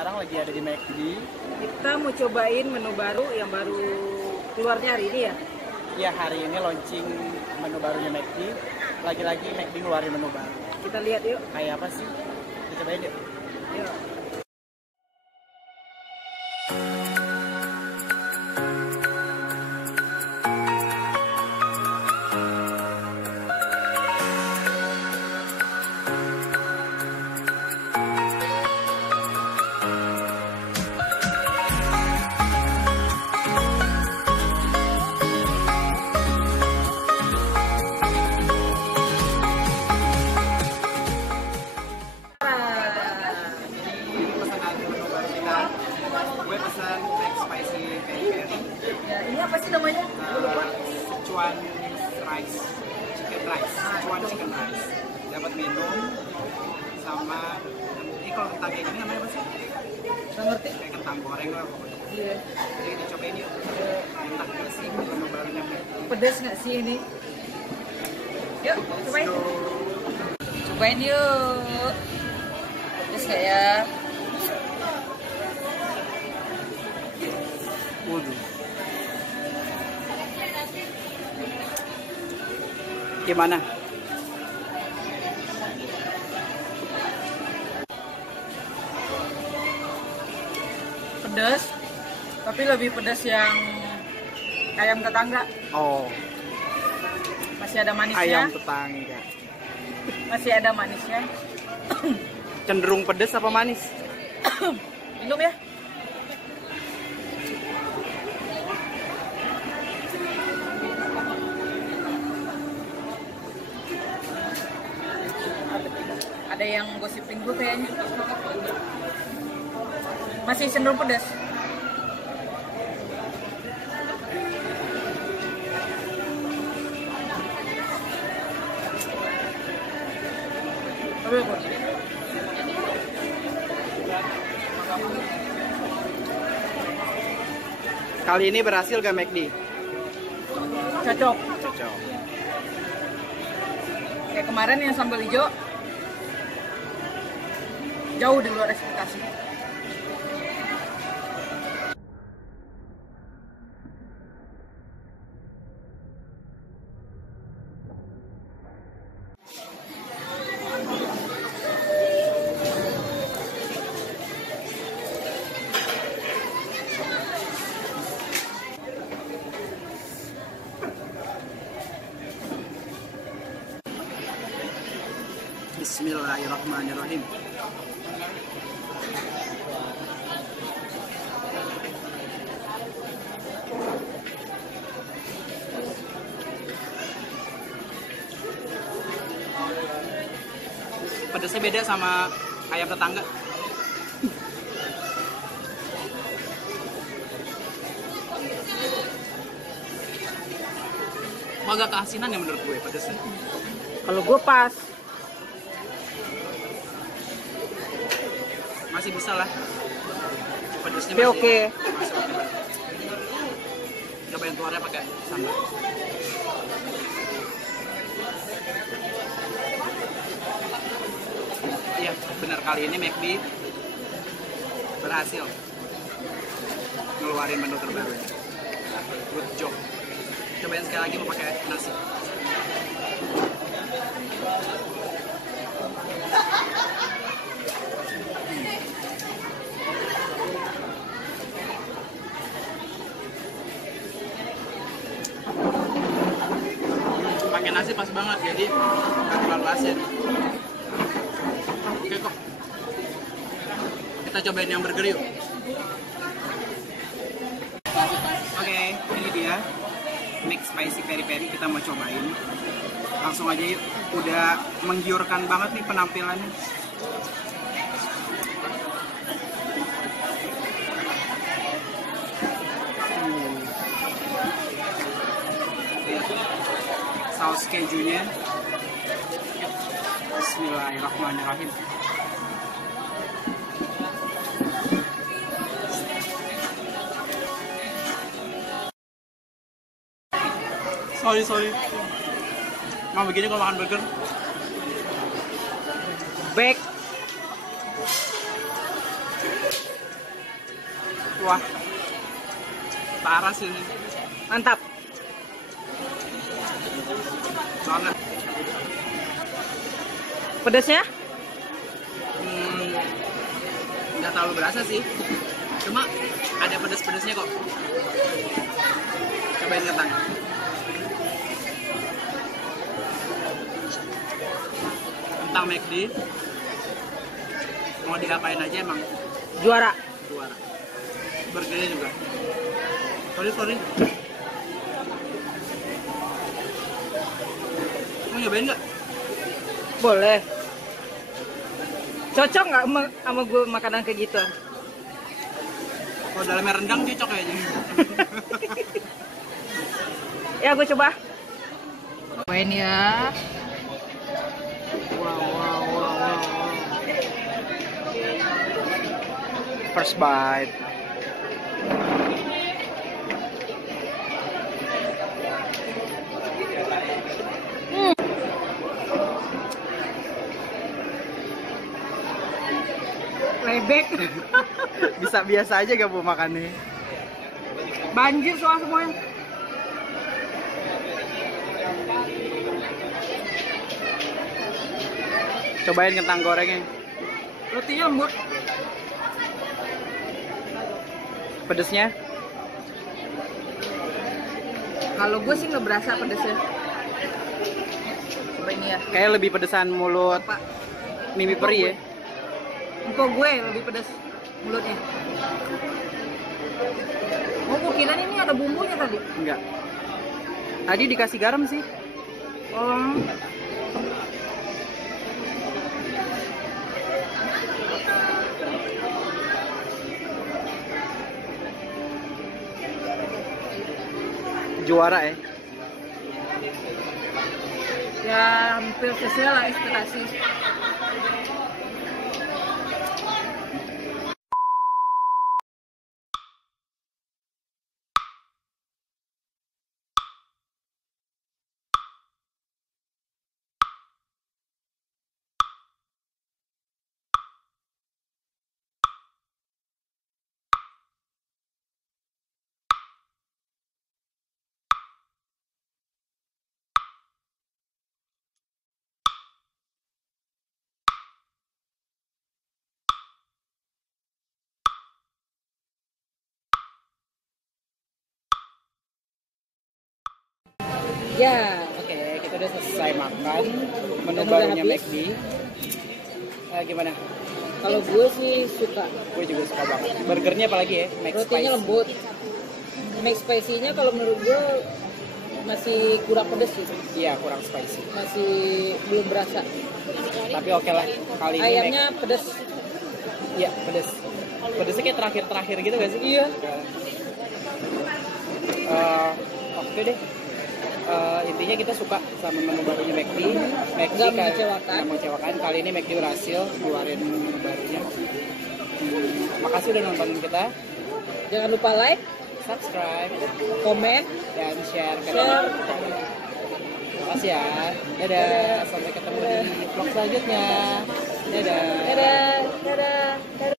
sekarang lagi ada di McD. Kita mau cobain menu baru yang baru keluarnya hari ini ya? Ya, hari ini launching menu barunya McD. Lagi-lagi McD ngeluarin menu baru. Kita lihat yuk. Kayak apa sih? Kita cobain yuk. Yuk. Gue pesan McSpicy peri-peri. Ya, ini apa sih namanya? Lupa. Sichuan rice, chicken rice, Sichuan chicken rice. Dapat minum sama ini kalau kentang kayak gini namanya apa sih? Nggak ngerti. Kayak kentang goreng lah pokoknya. Iya. Jadi kita cobain yuk. Enak gak sih menu barunya McD? Pedas nggak sih ini? Yuk, cobain. Cobain yuk. Pedas nggak ya? Waduh. Gimana? Pedas, tapi lebih pedas yang ayam tetangga. Oh, Masih ada manisnya. ayam tetangga. Masih ada manisnya. Cenderung pedas apa manis? Minum ya. Ada yang gosipin gue kayaknya. Masih cenderung pedas. Tapi apa? Kali ini berhasil gak McD? Cocok. Cocok. Kayak kemarin yang sambal hijau jauh di luar ekspektasi. Bismillahirrahmanirrahim. Pedasnya beda sama ayam tetangga. Agak keasinan ya menurut gue pedasnya. Kalau gue pas. Masih bisa lah. Pedasnya Oke, masih oke. masih oke lah. Cobain telurnya pakai sambal. Iya, benar, kali ini McD berhasil ngeluarin menu terbaru. Good job. Cobain sekali lagi mau pakai nasi. Pakai nasi pas banget, jadi nggak terlalu asin. Oke kok. Kita cobain yang burger yuk. Oke, ini dia McSpicy peri-peri, kita mau cobain. Langsung aja yuk. Udah menggiurkan banget nih penampilannya. Lihat saus kejunya. Bismillahirrahmanirrahim. Sorry. Mau begini kalau makan burger? Back. Wah, parah sih ini. Mantap. Banget. Pedasnya? Nggak terlalu berasa sih. Cuma ada pedas-pedasnya kok. Cobain kentang. Kentang McD. Mau diapain aja emang Juara. juara. Burgernya juga. Sorry. Mau nyobain nggak? Boleh. Cocok nggak sama gue makanan kayak gitu? Kalau dalamnya rendang cocok kayaknya. Ya, gue coba. Cobain ya. Wow. First bite. Lebek. Bisa biasa aja gak Bu makannya? Banjir soal semuanya. Cobain kentang gorengnya. Rotinya lembut. Pedesnya? Kalau gue sih nggak berasa pedasnya. Coba ini ya. Kayak lebih pedesan mulut Apa? Mimi Peri ya. Empok gue lebih pedas mulutnya. Oh, gue kira ini ada bumbunya tadi. Enggak. Tadi dikasih garam sih. Oh. Juara ya. Ya hampir sesuai lah ekspektasi. Ya, Oke, kita udah selesai makan. Menu Dan barunya udah habis. McD. Gimana? kalau gue sih suka. Gue juga suka banget. Burgernya apalagi ya? Rotinya lembut. McSpicy-nya kalau menurut gue masih kurang pedas sih. Iya, kurang spicy. Masih belum berasa. Tapi oke lah. Kali ini Ayamnya pedas. Iya, pedes. Pedesnya kayak terakhir-terakhir gitu gak sih? Iya. Oke deh. Intinya kita suka sama menu barunya McD. McD Nggak mengecewakan. nggak mengecewakan. Kali ini McD berhasil keluarin menu barunya. Makasih udah nontonin kita. Jangan lupa like, Subscribe komen, dan share ke share. Makasih ya. Dadah. Sampai ketemu di vlog selanjutnya. Dadah. Dadah.